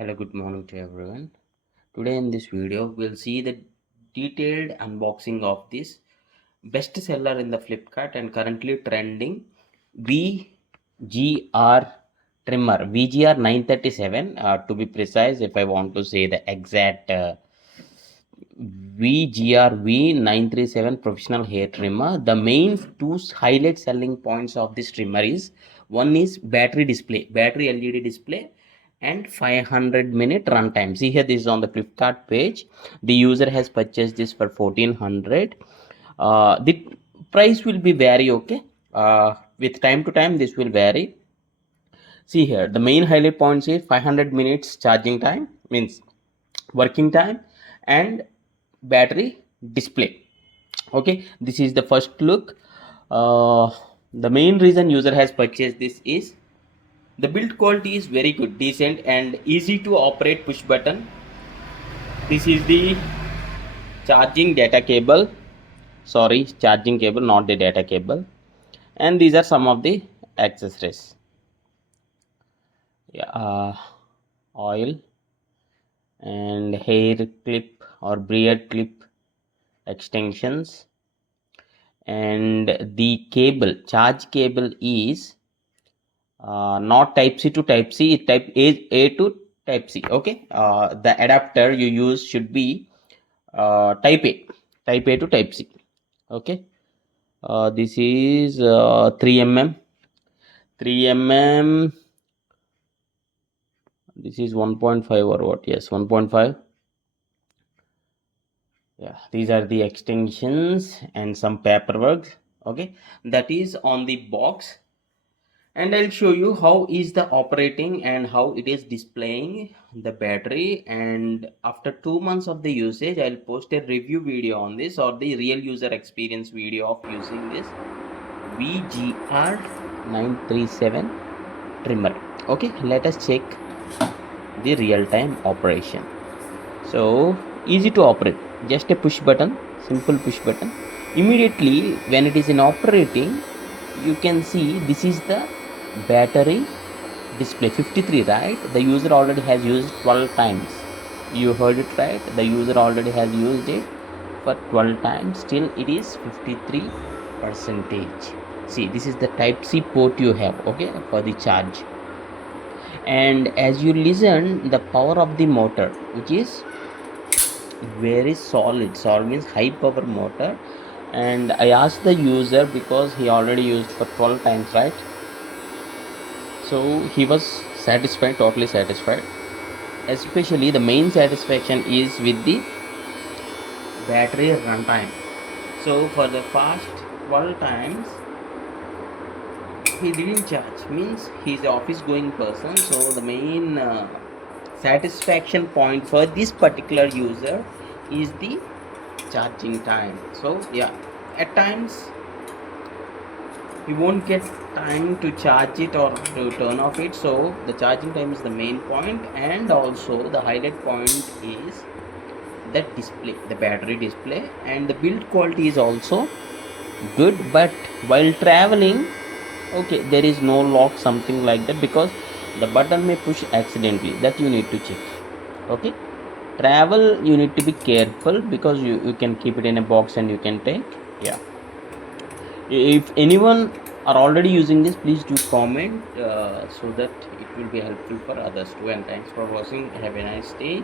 Hello, good morning to everyone. Today in this video, we'll see the detailed unboxing of this bestseller in the Flipkart and currently trending VGR trimmer, VGR 937 to be precise. If I want to say the exact VGR V-937 professional hair trimmer, the main two highlight selling points of this trimmer is one is battery LED display, and 500-minute runtime. See here, this is on the Flipkart page. The user has purchased this for 1400. The price will be vary, okay. With time to time, this will vary. See here, the main highlight points is 500 minutes charging time, means working time, and battery display. Okay, this is the first look. The main reason user has purchased this is the build quality is very good, decent, and easy to operate push button. This is the charging data cable. Sorry, charging cable, not the data cable. And these are some of the accessories. Yeah, oil and hair clip or beard clip extensions. And the cable, charge cable is not type C to type C, type A to type C. Okay, the adapter you use should be type A to type C. Okay, this is 3 mm. This is 1.5 or what? Yes, 1.5. Yeah, these are the extensions and some paperwork. Okay, that is on the box. And I'll show you how is the operating and how it is displaying the battery. And after 2 months of the usage, I'll post a review video on this or the real user experience video of using this VGR 937 trimmer. Okay, let us check the real-time operation. So easy to operate, just a push button, simple push button. Immediately when it is in operating, you can see this is the battery display 53, right? The user already has used 12 times. You heard it right, the user already has used it for 12 times. Still it is 53%. See, this is the type C port you have, okay, for the charge. And as you listen, the power of the motor, which is very solid means high power motor. And I asked the user because he already used for 12 times, right? So he was satisfied, totally satisfied. Especially the main satisfaction is with the battery runtime. So for the past 12 times he didn't charge, means he's an office going person. So the main satisfaction point for this particular user is the charging time. So yeah, at times you won't get time to charge it or to turn off it, so the charging time is the main point. And also the highlight point is that display, the battery display, and the build quality is also good. But while traveling, okay, there is no lock, something like that, because the button may push accidentally, that you need to check. Okay, travel you need to be careful because you can keep it in a box and you can take. Yeah, if anyone are already using this, please do comment so that it will be helpful for others too. And thanks for watching. Have a nice day.